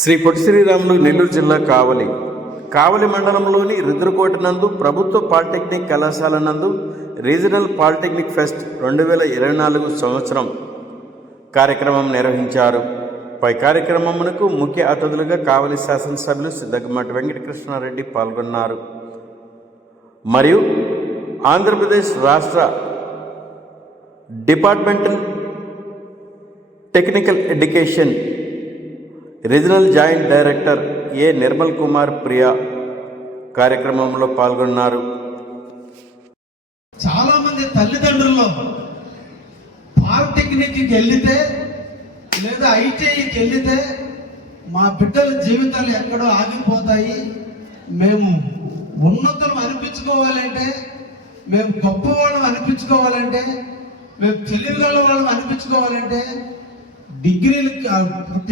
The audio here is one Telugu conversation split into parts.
శ్రీ పొట్టి శ్రీరాములు నెల్లూరు జిల్లా కావలి. కావలి మండలంలోని రుద్రకోట నందు ప్రభుత్వ పాలిటెక్నిక్ కళాశాల నందు రీజనల్ పాలిటెక్నిక్ ఫెస్ట్ రెండు వేల ఇరవై నాలుగు సంవత్సరం కార్యక్రమం నిర్వహించారు. పై కార్యక్రమమునకు ముఖ్య అతిథులుగా కావలి శాసనసభ్యులు సిద్ధగమటి వెంకటకృష్ణారెడ్డి పాల్గొన్నారు. మరియు ఆంధ్రప్రదేశ్ రాష్ట్ర departmental technical education regional joint director A Nirmal Kumar Priya కార్యక్రమంలో పాల్గొన్నారు. చాలా మంది తల్లిదండ్రులు పాలిటెక్నిక్కి వెళ్తే లేదా ఐటీఐకి వెళ్తే మా బిడ్డల జీవితాలు ఎక్కడో ఆగిపోతాయి. మేము ఉన్నతం అనిపించుకోవాలంటే మేము గొప్పవాళ్ళం అనిపించుకోవాలంటే మేము తెలివిగల వాళ్ళం అనిపించుకోవాలంటే డిగ్రీలు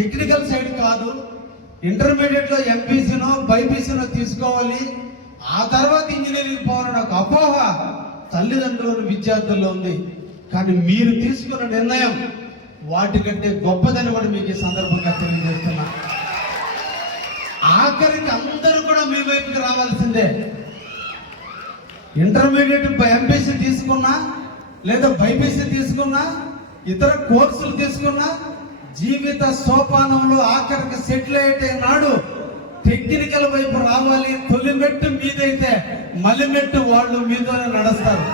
టెక్నికల్ సైడ్ కాదు. ఇంటర్మీడియట్లో ఎంపీసీనో బైపీసీనో తీసుకోవాలి. ఆ తర్వాత ఇంజనీరింగ్ పోవాలని ఒక అపోహ తల్లిదండ్రులు విద్యార్థుల్లో ఉంది. కానీ మీరు తీసుకున్న నిర్ణయం వాటికంటే గొప్పదని కూడా మీకు ఈ సందర్భంగా తెలియజేస్తున్నా. ఆఖరికి అందరూ కూడా మీ వైపుకి రావాల్సిందే. ఇంటర్మీడియట్ ఎంపీసీ తీసుకున్నా లేదా బైపీసీ తీసుకున్నా ఇతర కోర్సులు తీసుకున్నా జీవిత సోపానంలో ఆఖరికి సెటిల్ అయ్యే నాడు టెక్నికల్ వైపు రావాలి తొలి మెట్టు మీదైతే మలిమెట్టు వాళ్ళు మీదనే నడుస్తారు.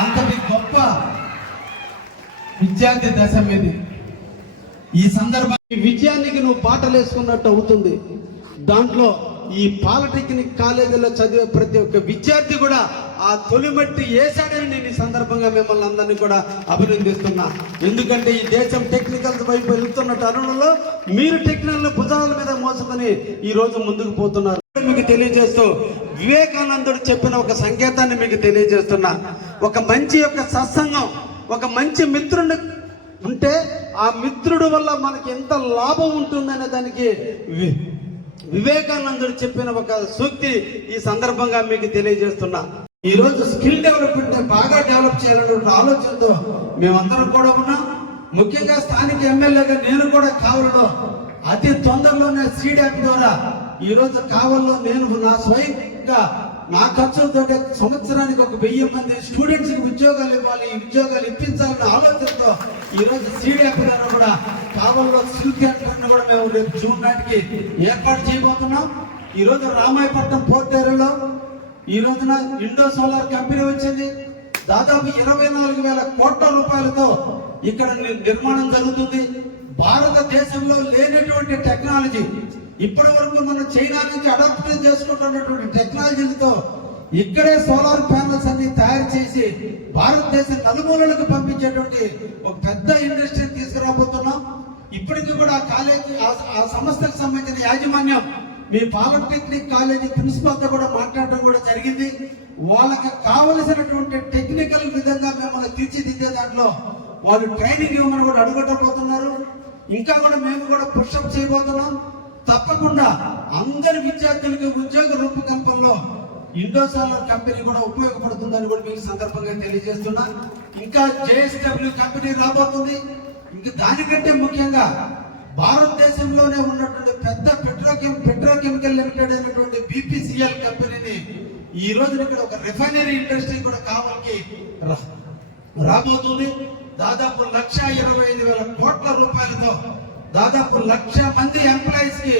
అంతటి గొప్ప విద్యార్థి దశ మీది. ఈ సందర్భం ఈ విజయానికి నువ్వు పాటలు వేసుకున్నట్టు అవుతుంది. దాంట్లో ఈ పాలిటెక్నిక్ కాలేజీలో చదివే ప్రతి ఒక్క విద్యార్థి కూడా ఆ తొలిమట్టి వేశాడని నేను ఈ సందర్భంగా మిమ్మల్ని అందరినీ కూడా అభినందిస్తున్నా. ఎందుకంటే ఈ దేశం టెక్నికల్ వైపు వెళ్తున్న తరుణంలో మీరు టెక్నికల్ భుజాల మీద మోసుకొని ఈ రోజు ముందుకు పోతున్నారు. మీకు తెలియజేస్తూ వివేకానందుడు చెప్పిన ఒక సంకేతాన్ని మీకు తెలియజేస్తున్నా. ఒక మంచి యొక్క సత్సంగం ఒక మంచి మిత్రుని ఉంటే ఆ మిత్రుడు వల్ల మనకి ఎంత లాభం ఉంటుందనే దానికి వివేకానందుడు చెప్పిన ఒక సూక్తి ఈ సందర్భంగా మీకు తెలియజేస్తున్నా. ఈ రోజు స్కిల్ డెవలప్మెంట్ బాగా డెవలప్ చేయాలనే ఆలోచనతో మేమందరం కూడా ఉన్నాం. ముఖ్యంగా స్థానిక ఎమ్మెల్యేగా నేను కూడా కావలలో అతి తొందరలోనే సీడాప్ ద్వారా ఈ రోజు కావల్లో నేను నా స్వయంగా నా ఖర్చులతో సంవత్సరానికి ఒక వెయ్యి మంది స్టూడెంట్స్కి ఉద్యోగాలు ఇవ్వాలి ఈ ఉద్యోగాలు ఇప్పించాలన్న ఆలోచనతో ఈరోజు రోజు యాప్ ద్వారా కూడా కూడా మేము రేపు జూన్ నాటికి ఏర్పాటు చేయబోతున్నాం. ఈరోజు రామాయపట్నం పోర్టేరులో ఈ రోజున ఇండో సోలార్ కంపెనీ వచ్చింది. దాదాపు ఇరవై నాలుగు వేల కోట్ల రూపాయలతో ఇక్కడ నిర్మాణం జరుగుతుంది. భారతదేశంలో లేనటువంటి టెక్నాలజీ ఇప్పటి వరకు మనం చైనా నుంచి అడాప్ట్ చేసుకుంటున్నటువంటి టెక్నాలజీలతో ఇక్కడే సోలార్ ప్యానల్స్ అన్ని తయారు చేసి భారతదేశం నలుమూలలకు పంపించేటువంటి ఒక పెద్ద ఇండస్ట్రీ తీసుకురాబోతున్నాం. ఇప్పటికీ కూడా ఆ కాలేజీ ఆ- సంస్థకు సంబంధించిన యాజమాన్యం మీ పాలిటెక్నిక్ కాలేజీ ప్రిన్సిపల్తో కూడా మాట్లాడడం కూడా జరిగింది. వాళ్ళకి కావలసినటువంటి టెక్నికల్ విధంగా మిమ్మల్ని తీర్చిదిద్దే దాంట్లో వాళ్ళు ట్రైనింగ్ ఇవ్వమని కూడా అడుగుటపోతున్నారు ఇంకా కూడా మేము కూడా పుషప్ చేయబోతున్నాం. తప్పకుండా అందరి విద్యార్థులకి ఉద్యోగ రూపకల్పనలో ఇండోసాలర్ కంపెనీ కూడా ఉపయోగపడుతుందని కూడా మీకు సందర్భంగా తెలియజేస్తున్నా. ఇంకా జేఎస్డబ్ల్యూ కంపెనీ రాబోతుంది. ఇంకా దానికంటే ముఖ్యంగా భారతదేశంలోనే ఉన్నటువంటి పెద్ద పెట్రోకెమ్ పెట్రోకెమికల్ లిమిటెడ్ అయినటువంటి బీపీసీఎల్ కంపెనీని ఈ రోజు ఇక్కడ ఒక రిఫైనరీ ఇండస్ట్రీ కూడా కావాలకి రాబోతుంది. దాదాపు లక్ష ఇరవై ఐదు వేల కోట్ల రూపాయలతో దాదాపు లక్ష మంది ఎంప్లాయీస్కి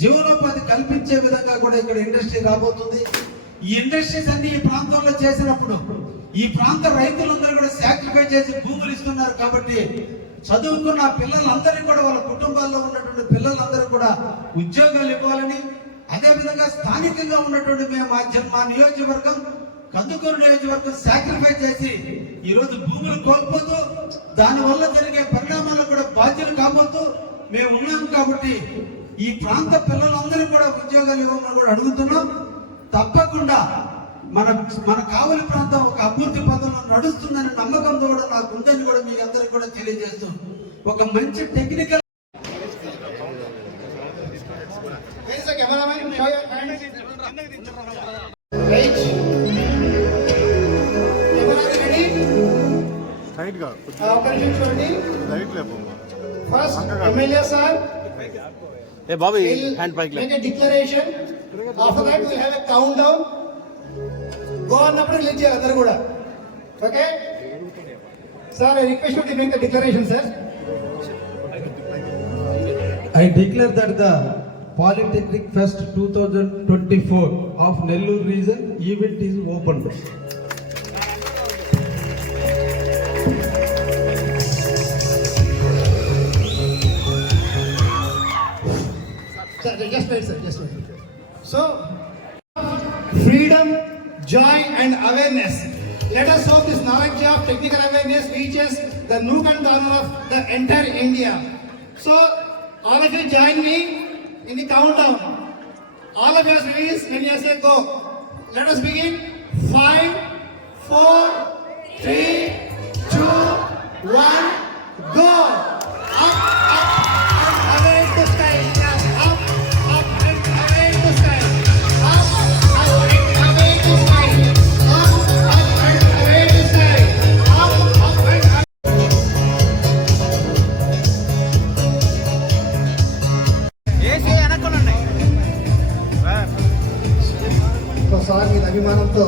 జీవనోపాధి కల్పించే విధంగా కూడా ఇక్కడ ఇండస్ట్రీ రాబోతుంది. ఈ ఇండస్ట్రీస్ అన్ని ఈ ప్రాంతంలో చేసినప్పుడు ఈ ప్రాంత రైతులందరూ కూడా సాక్రిఫై చేసి భూములు ఇస్తున్నారు కాబట్టి చదువుకున్న పిల్లలందరికీ కూడా వాళ్ళ కుటుంబాల్లో ఉన్నటువంటి పిల్లలందరూ కూడా ఉద్యోగాలు ఇవ్వాలని అదేవిధంగా స్థానికంగా ఉన్నటువంటి మేము మా జన్- మా నియోజకవర్గం కందుకూరు నియోజకవర్గం సాక్రిఫై చేసి ఈరోజు భూములు కోల్పోతూ దానివల్ల జరిగే పరిణామాలు కూడా బాధ్యులు కాబోతూ మేము ఉన్నాం కాబట్టి ఈ ప్రాంత పిల్లలందరూ కూడా ఉద్యోగాలు ఇవ్వమని కూడా అడుగుతున్నాం. తప్పకుండా మన మన కావలి ప్రాంతం ఒక అభివృద్ధి పథంలో నడుస్తుందనే నమ్మకంతో కూడా నాకు ఉందని కూడా మీ అందరికి కూడా తెలియజేస్తూ ఒక మంచి technical Where is the cameraman? Show your hand. Right. Camera ready? సైడ్గా ఆ, ఒక్క నిమిషం చూడండి లైట్ లేపు ఫస్ట్ ఎమ్మెల్యే సార్ ఏ బాబు We'll హ్యాండ్ పైకి make a declaration. After that, we'll have a Go అన్నప్పుడు రిలీజ్ చేయాలి అందరు కూడా okay sir I request to make the declaration sir I declare that the Polytechnic Fest 2024 of Nellore region event is opened. Sir, just wait, sir, just wait. And awareness. Let us hope this knowledge of technical awareness reaches the nook and corner of the entire India. So, all of you join me in the countdown. All of us release when you say go. Let us begin. Five, four, ఒకసారి మీ అభిమానంతో